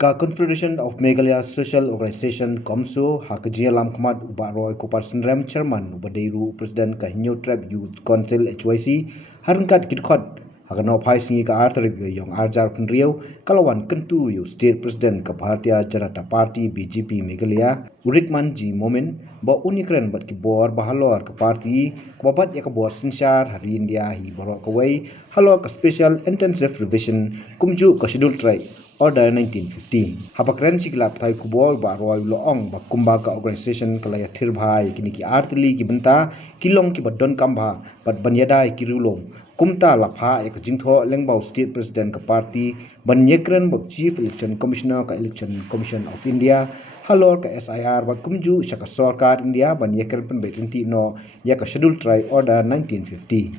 Ka Confederation of Meghalaya Social Organization Komso hakajia lam khamat uba roy ko person rem chairman ubadeiru president ka Hinyo Tribe Youth Council HYC harangkat kidkhot hakano phai singi ka artarib yong arjar punriau kalawan kentu yu state president ka Bharatiya Janata Party BJP Meghalaya Urikman Ji Momen ba unikren bat ki bor bahalor ka party kababat ya ka bor sinshar hari India hi borok kawai halor ka special intensive revision kumju ka schedule try Order 1950. Hapakren siklap thai kubor ba roy loong ba kumba ka organization kalaya thirbhai kini ki artli ki benta kilong ki badon kamba bat banyada ki rulong kumta lapha ek jingtho lengbau state president ka party banyekren ba chief election commissioner ka election commission of India halor ka SIR ba kumju shaka sarkar India banyekren penbeti no ya ka schedule try order 1950.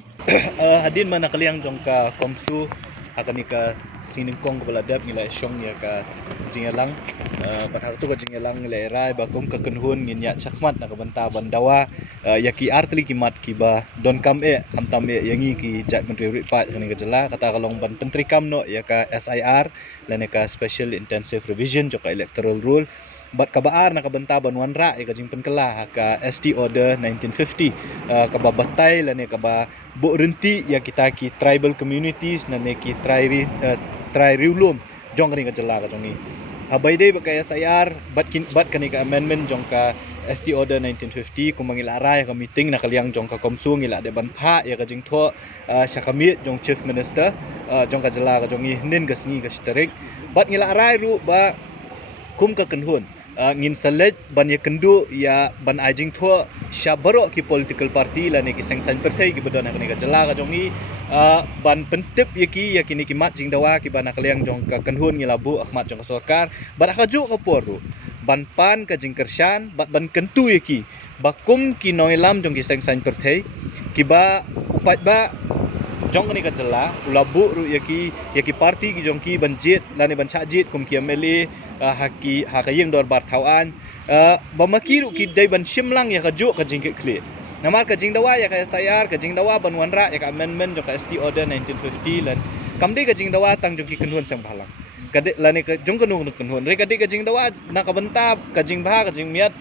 Hadin mana kaliang jong ka komsu akan ka siningkong kepala dap nilai syong ya ka jingelang pada tu ka jingelang nilai rai ba kum ka kenhun ngin ya chakmat na ka banta bandawa ya ki artli ki mat ki ba don kam kam tam yangi ki jat menteri ripat kani ka jela kata kalong ban pentri kam no ya ka SIR lane ka special intensive revision jo ka electoral rule bat kabaar na kabanta banwan ra ka jing penkela ka ST order 1950 ka babatay lane ka ba bu renti ya kita ki tribal communities na ne ki try riulum jong kani ka jela ka jongi habai dei ba ka SIR bat kani ka amendment jong ka ST order 1950 kumangila arai ka meeting na kaliang jong ka komsu ngila de ban pha ya ka jing tho syakamit jong chief minister jong ka jela ka jongi nin ka sngi ka sterik bat ngila arai ru ba kum ka kenhun ngin salet ban ye kendu ya ban ajing tho syabaro ki political party la ne ki sengsan pertai ki bedon ne ka jela ka jongi ban pentip ye ki ya kini ki mat jing dawa ki ban kaliang jong ka kenhun ngilabu ahmad jong ka sarkar ban khaju ka poru ban pan ka jing kershan ban kentu ye ki bakum ki noilam jong ki sengsan pertai ki ba upat ba jong ni ka jela ulabu ru ya ki party ki jong ki banjit lani ban chajit kum ki MLA haki hakayeng dor bar thawan ba makiru ki dai ban shimlang ya ka jo ka jing kle namar ka jing dawa ya ka SIR ka jing dawa ban wanra ya ka amendment jo ka ST order 1950 lan kamde ka jing dawa tang jong ki kenhun sang bhalang kade lani ka jong kenung kenhun re kade ka jing dawa na ka banta ka jing bha ka jing miat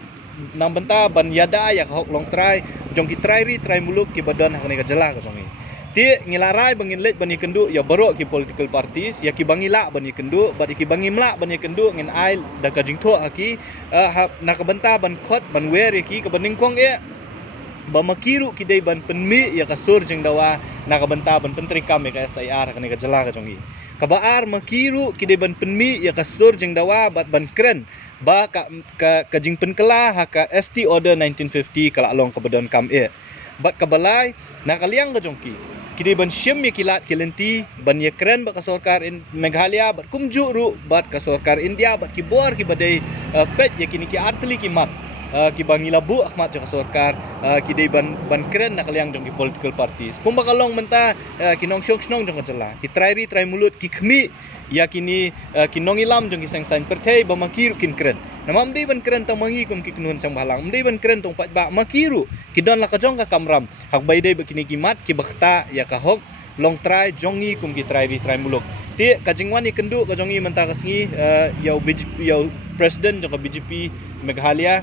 nang banta ban yada ya ka hok long try jong ki try muluk ki badan hakani ka jela ka jongi ti ngilarai bangin let bani kendu ya baro ki political parties ya ki bangila bani kendu bad ki bangimla bani kendu ngin ai da ka jingtho aki na ka banta ban khot ban wer ki ka baning kong ba makiru ki dai ban penmi ya ka sur jing dawa na ka banta ban pentri kam ya ka SIR kani ka jela ka jongi ka baar makiru ki dai ban penmi ya ka sur jing dawa bat ban kren ba ka jing penkela ha ka ST order 1950 kala long ka badon kam bat ka balai na kaliang ka jongki kini ban syem ya kilat kilenti ban ye keren ba ka sarkar in Meghalaya bat kumju ru bat ka sarkar India bat ki bor ki badai pet ya kini ki artli ki mat ki bangila bu ahmad ka sarkar ki dei ban keren na kaliang jong ki political parties kumba kalong menta kinong syong snong jong jela ki try mulut ki khmi ya kini kinong ilam jong ki sengsan perthai ba makir kin keren namam dei ban keren tong mangi kum ki kunun sang balang dei ban keren tong pat ba makiru kidon la ka jong ka kamram hak bai dei bakini ki mat ki bakta ya ka hok long try jongi kum ki try muluk ti ka jingwan ni kendu ka jongi menta ka sngi yau BJP yau president jong ka BJP Meghalaya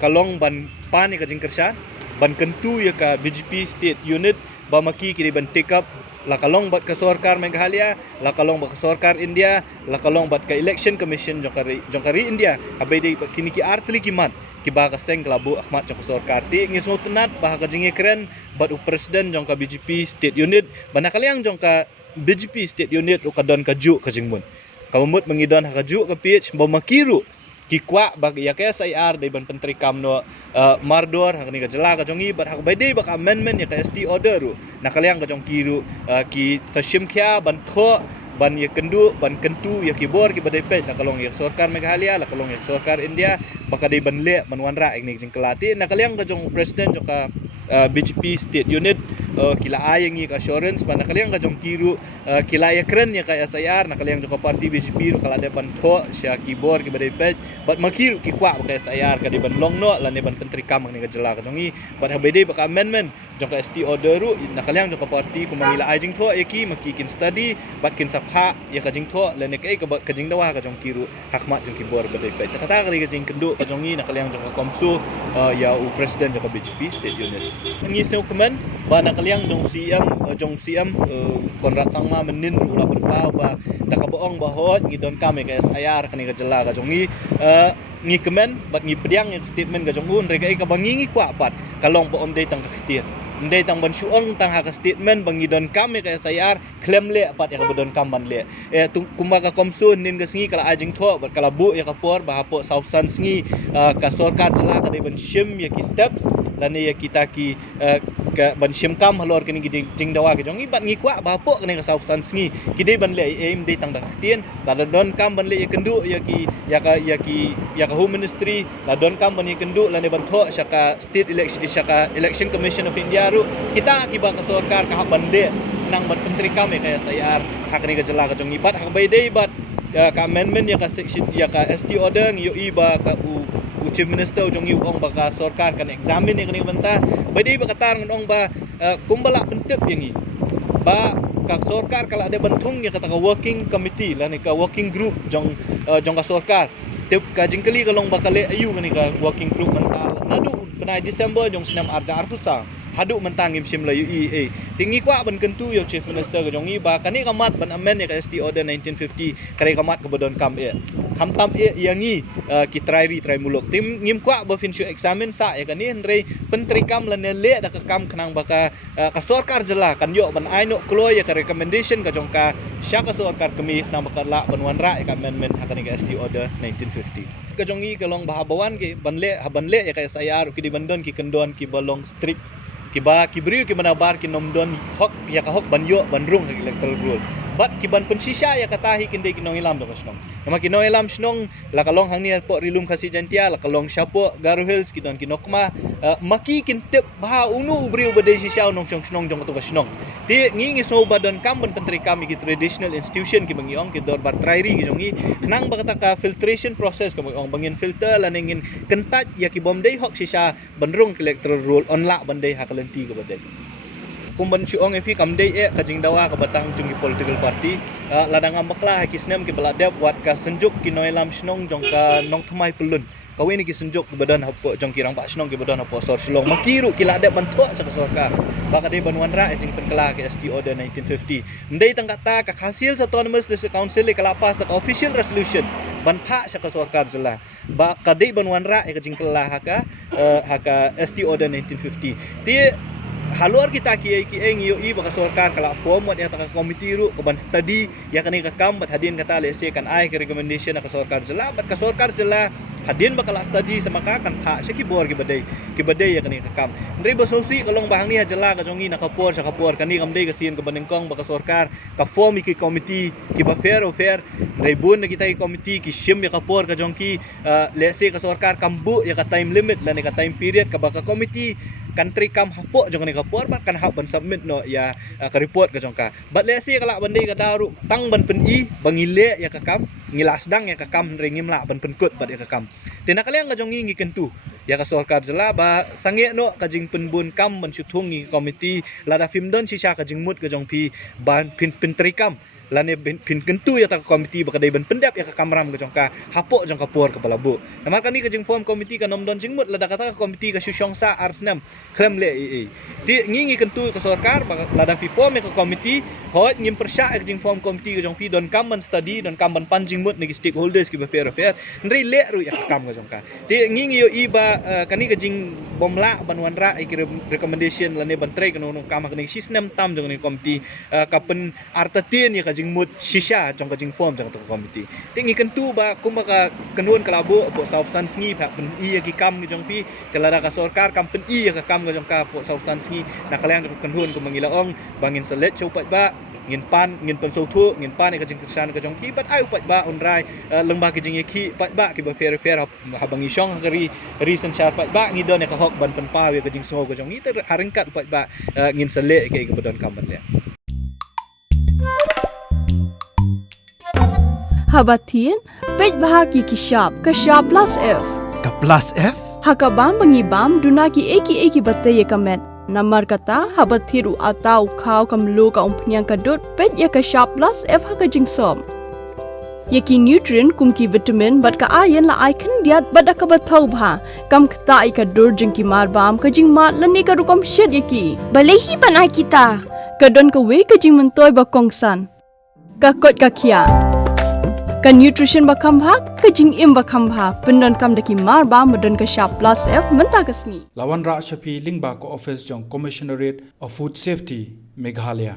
kalong ban pan ka jing kershan ban kentu ya ka BJP state unit ba maki ki ban take up la kalong bat ka sarkar Meghalaya la kalong bat ka sarkar India la kalong bat ka election commission jongkari India abai dei kini ki artli ki mat ki ba ka seng klabu ahmad jong ka sarkar ti ngisngot tenat ba ka jinge keren bat president jong ka BJP state unit bana kaliang jong ka BJP state unit ru ka don ka ju ka jingmun kamut mengidon ha ka ju ka pitch ba makiru ki kwa bagi ya ka SIR dei ban pentri kam no mardor hakni ka jela ka jongi bat hak bai dei ba ka amendment ya ka ST order ru na kaliang ka jong kiru ki sashim khya ban tho ban ye kendu ban kentu ya ki bor ki badai pet na kalong ya sarkar Meghalaya la kalong ya sarkar India baka dei ban le man wanra ek ni jing kelati na kaliang ka jong president jong ka BGP State Unit kila ayang ka assurance ba nakaliang ka jong kiru kila ya keren ya ka SIR nakaliang jong parti BGP ro kala de ban tho sya keyboard ki badai page bat makiru ki kwa ka SIR ka di ban long no la ne ban pentri kam ni ka jela ka jongi bat habede ba ka amendment jong ka ST order ru nakaliang jong parti ku mangila ajing tho eki makikin study bat kin sapha ya ka jing tho la ne ka jing dawa ka jong kiru hakmat jong keyboard badai page kata ka ri ka jing kendu ka jongi nakaliang jong ka komsu ya u president jong ka BGP State Unit ngi seu kemen ba nakaliang jong siam Konrad Sangma menin ula berpa ba dakaboong bahot ngi don kami ka SIR kani ka jela ka jongi ngi kemen bat ngi pediang ngi statement ka jong un rega ka bangi ngi kwa pat kalong bo onde tang kaktian ndai tang ban suong tang ha ka statement bangi don kami ka SIR klem le pat ya ka don kam ban le kumba ka komsun nin ka singi kala ajing tho bat kala bu ya ka por ba hapo South Sun singi ka sorkar jela ka de ban shim ya ki steps lani ya kita ki ka ban shim kam halor kini jing dawa ke jongi bat ngi kwa ba po kini ka South Sun singi kide ban le aim de tang tien la don kam ban le ya kendu ya ka home ministry la don kam ban ya kendu la ne ban tho syaka state election syaka election commission of India ru kita ki ba ka sorkar ka ban le nang ban menteri kami kaya SIR hak ni ka jela ka jongi bat hak bai dei bat ka amendment ya ka section ya ka ST order ngi yo iba ka Chief Minister ujung ong baka sorkar kan examine ni kani banta badi ba katar ngon ba kumbala pentep yangi ba ka sorkar kala ada bentung ya kata ka working committee la ni ka working group jong ka sorkar tep ka jingkali kalong bakale ayu kani ka working group mental nadu benai December jong senam arja arfusa hadu mentangim simla UEA tingi kwa ban kentu yo Chief Minister ka jongi ba kani kamat ban amend ya ka ST order 1950 kare kamat ka bodon kam e hamtam e yangi ki try muluk tim ngim kwa ba fin examine sa ya kani ndrei pentri kam la ne le da ka kam khnang baka ka sorkar jela kan yo ban aino kloy ya ka recommendation ka jongka sya ka sorkar kami khnang baka la ban wanra ya ka amendment ha kani ka ST order 1950 ka jongi kalong bahabawan ki banle ya ka SIR ki di bandon ki kendon ki balong strict kiba kibriu ki manabar ki nomdon hok ya ka hok banyo bandrung ka electoral rule bat kiban pensisya ya katahi kinde kinong ilam do kasnong nama kinong ilam snong la kalong hangni po rilum kasi jantia la kalong syapo Garo Hills kidon kinokma maki kintep bah unu briu bade sisya nong snong jong to kasnong ti ngi so badon kam ban pentri kami ki traditional institution ki bangiong ki dor bar trairi ki jongi nang bakata ka filtration process ka bangiong bangin filter la ningin kentat ya ki bomdei hok sisya bandrung electoral rule onla bandai hakalenti ka bade kumban chuong efi kamdei ka jingdawa ka batang jungi political party ladang ambakla kisnem ki baladep wat ka senjuk ki noilam snong jong ka nong thmai pelun kawin ki senjuk ki badan hapo jong kirang pak snong ki badan hapo sor slong makiru ki ladep bantu sa sorkar baka de banwan ra jing penkala ki ST order 1950 mdei tangkata ka hasil sa autonomous district council ki lapas ta official resolution ban pha sa ka sorkar jela ba ka de banwan ra ka jing kala haka ST order 1950 ti haluar kita ki yo i baka sorkar kala form wat ya ta committee ru ko ban study ya kani ka kam bat hadin kata le se kan ai ka recommendation ka sorkar jela bat ka sorkar jela hadin bakala study sama ka kan ha se ki bor ki badai ya kani ka kam ndri bososi kalong bahang ni ha jela ka jongi na ka por sa ka por kani kam dei ka sin ka banengkong baka sorkar ka form ki committee ki ba fair ndri bun kita ki committee ki shim ya ka por ka jongki le se ka sorkar kambu ya ka time limit la ni ka time period ka baka committee country kam hapo jong ni kapor bat kan hap ban submit no ya ka report ka jongka bat le si kala bandai ka daru tang ban pen i bangile ya ka kam ngilasdang ya ka kam ringim la ban penkut bat ya ka kam tina kaliang ka jongi ngi kentu ya ka sorkar jela ba sange no ka jing penbun kam ban suthungi komiti lada fimdon sisa ka jing mut ka jong pi ban pentri kam lane pin kentu ya ta komiti bakadai ban pendap ya ka kamram ka jongka hapo jong kapor ka palabu namar kani ka jing form komiti ka nomdon jingmut lada kata ka komiti ka syongsa arsnam kremle ti ngi kentu ka sorkar lada fi form ka komiti hot ngim persya ka jing form komiti ka jong pi don kam ban study don kam ban panjing mut ni stakeholders ki ba fair ndri le ru ya ka kam ka jongka ti ngi yo iba kani ka jing bomla ban wanra ki recommendation lane ban tre ka no kam ka ni system tam jong ni komiti ka pen artatin ya ka jing mut shisha jong ka jing form jong to committee tingi kentu ba kumaka kenun kalabu po South Sun sngi pha pen i ki kam jong pi kelara ka sorkar kam pen i ka kam jong ka po South Sun sngi na kalang ka kenun ko mangilaong bangin selet chopat ba ngin pan ngin pen so thu ngin pan ka jing kesan ka jong ki bat ai upat ba unrai lengba ki jing ki pat ba ki ba fair habang isong ri sensyar pat ba ngi don ka hok ban penpa we ka jing so ka jong ni ter haringkat pat ba ngin sele ke ka don kamban le Habatin pej bahaki ki sharp ka sharp plus F Ka plus F? hakabam bangibam dunaki eki batay kamet namar kata habathiru atau khau kamlu ka umpnyang kadut pej ya ka sharp plus F haka jingsom yaki nutrient kumki vitamin bat ka iron la icon diat bada ka bathau bha kam khta I ka dur jingki marbam ka jing mat lani ka rukom shed yaki balehi banai kita kadon ka we ka jing mentoy ba kongsan ka kot ka khia ka nutrition bakam bha ka jing im bakam bha pendon kam daki marba modon ka sharp plus F menta kasni Lawan Ra Shafi Lingba ko office jong Commissionerate of Food Safety Meghalaya